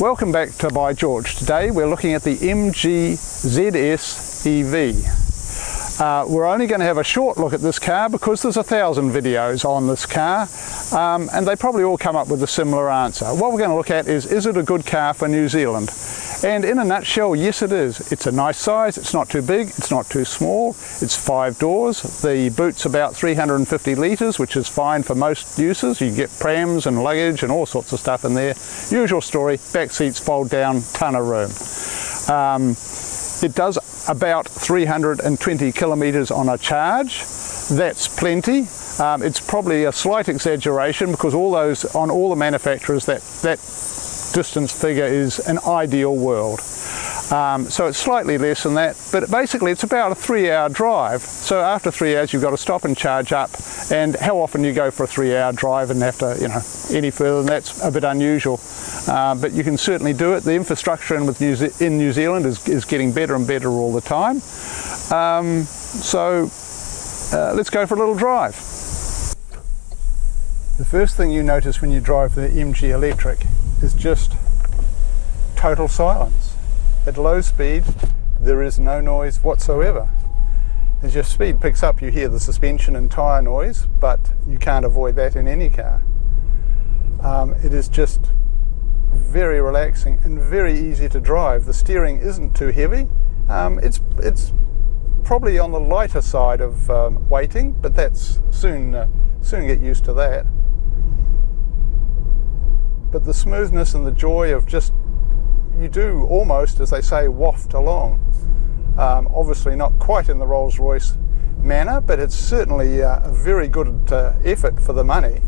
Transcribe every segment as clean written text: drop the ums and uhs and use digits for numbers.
Welcome back to By George. Today we're looking at the MG ZS EV. We're only going to have a short look at this car because there's 1,000 videos on this car and they probably all come up with a similar answer. What we're going to look at is it a good car for New Zealand? And in a nutshell, yes it is. It's a nice size, it's not too big, it's not too small, it's 5 doors, the boot's about 350 litres, which is fine for most uses. You can get prams and luggage and all sorts of stuff in there. Usual story, back seats fold down, ton of room. It does about 320 kilometres on a charge. That's plenty. It's probably a slight exaggeration because on all the manufacturers that distance figure is an ideal world. So it's slightly less than that, but basically it's about a 3-hour drive. So after 3 hours you've got to stop and charge up, and how often you go for a 3-hour drive and have to, any further than that's a bit unusual. But you can certainly do it. The infrastructure in New Zealand is getting better and better all the time. Let's go for a little drive. The first thing you notice when you drive the MG Electric is just total silence. At low speed, there is no noise whatsoever. As your speed picks up, you hear the suspension and tyre noise, but you can't avoid that in any car. It is just very relaxing and very easy to drive. The steering isn't too heavy. It's probably on the lighter side of weighting, but that's soon get used to that. But the smoothness and the joy of just, you do almost, as they say, waft along. Obviously not quite in the Rolls-Royce manner, but it's certainly a very good effort for the money.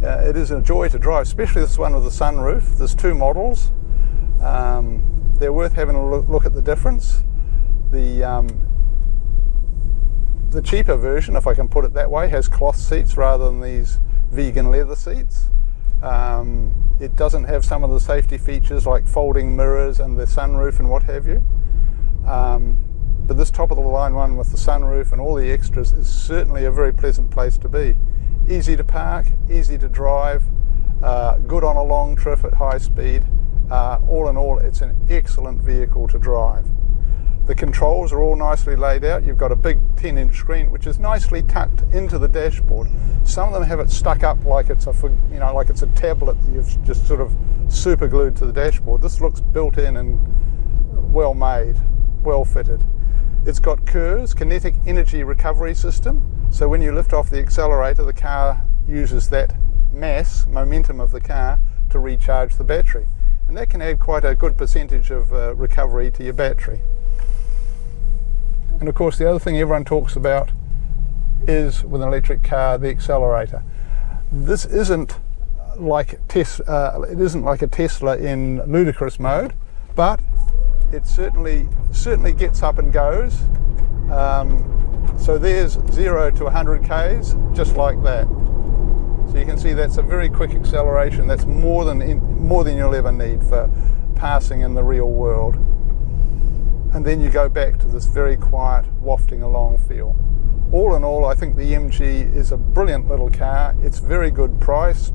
It is a joy to drive, especially this one with the sunroof. There's 2 models. They're worth having a look at the difference. The cheaper version, if I can put it that way, has cloth seats rather than these vegan leather seats. It doesn't have some of the safety features like folding mirrors and the sunroof and what have you. But this top of the line one with the sunroof and all the extras is certainly a very pleasant place to be. Easy to park, easy to drive, good on a long trip at high speed. All in all, it's an excellent vehicle to drive. The controls are all nicely laid out. You've got a big 10-inch screen which is nicely tucked into the dashboard. Some of them have it stuck up like it's a tablet that you've just sort of super glued to the dashboard. This looks built in and well made, well fitted. It's got KERS, kinetic energy recovery system. So when you lift off the accelerator, the car uses that momentum of the car to recharge the battery. And that can add quite a good percentage of recovery to your battery. And of course the other thing everyone talks about is, with an electric car, the accelerator. This isn't like a Tesla in ludicrous mode, but it certainly gets up and goes. So there's 0 to 100 k's just like that. So you can see that's a very quick acceleration. That's more than you'll ever need for passing in the real world. And then you go back to this very quiet wafting along feel. All in all, I think the MG is a brilliant little car. It's very good priced.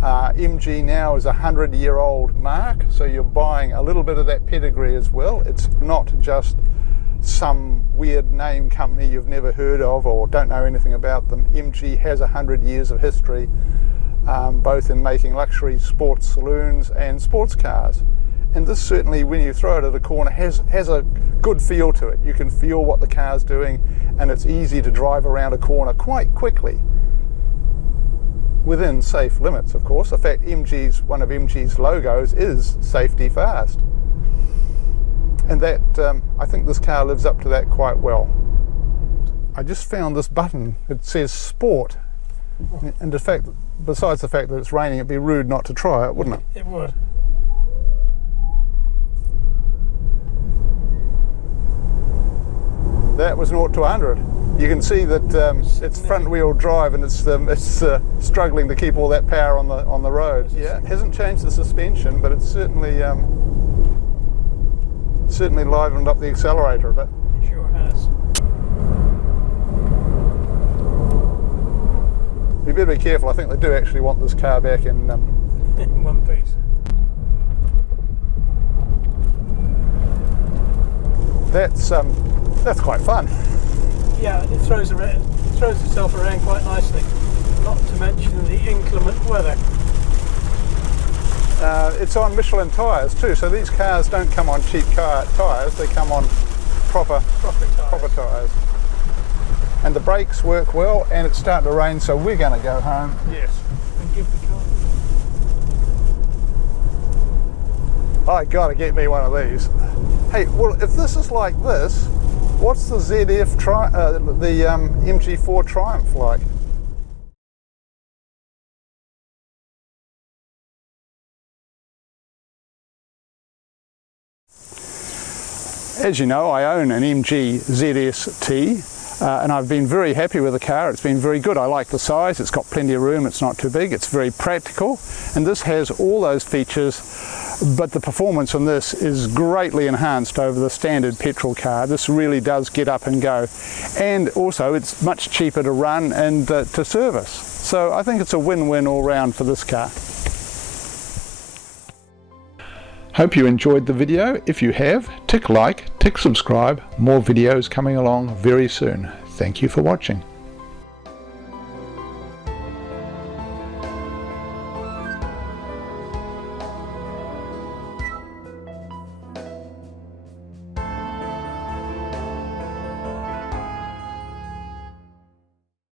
MG now is a 100-year-old mark, so you're buying a little bit of that pedigree as well. It's not just some weird name company you've never heard of or don't know anything about them. MG has 100 years of history, both in making luxury sports saloons and sports cars. And this certainly, when you throw it at a corner, has a good feel to it. You can feel what the car's doing, and it's easy to drive around a corner quite quickly, within safe limits, of course. In fact, one of MG's logos is safety fast. And that, I think this car lives up to that quite well. I just found this button. It says Sport. And in fact, besides the fact that it's raining, it'd be rude not to try it, wouldn't it? It would. That was 0 to 100. You can see that it's front-wheel drive and it's struggling to keep all that power on the road. Yeah, it hasn't changed the suspension, but it's certainly livened up the accelerator a bit. It sure has. We better be careful. I think they do actually want this car back in one piece. that's quite fun. Yeah, it throws itself around quite nicely. Not to mention the inclement weather. It's on Michelin tyres too, so these cars don't come on cheap tyres, they come on proper tyres. And the brakes work well, and it's starting to rain, so we're going to go home. Yes. And give the car. I got to get me one of these. Hey, well, if this is like this, what's the ZF MG4 Triumph like? As you know, I own an MG ZST. And I've been very happy with the car. It's been very good. I like the size, it's got plenty of room, it's not too big, it's very practical, and this has all those features, but the performance on this is greatly enhanced over the standard petrol car. This really does get up and go, and also it's much cheaper to run and to service. So I think it's a win-win all round for this car. Hope you enjoyed the video. If you have, tick like, tick subscribe. More videos coming along very soon. Thank you for watching.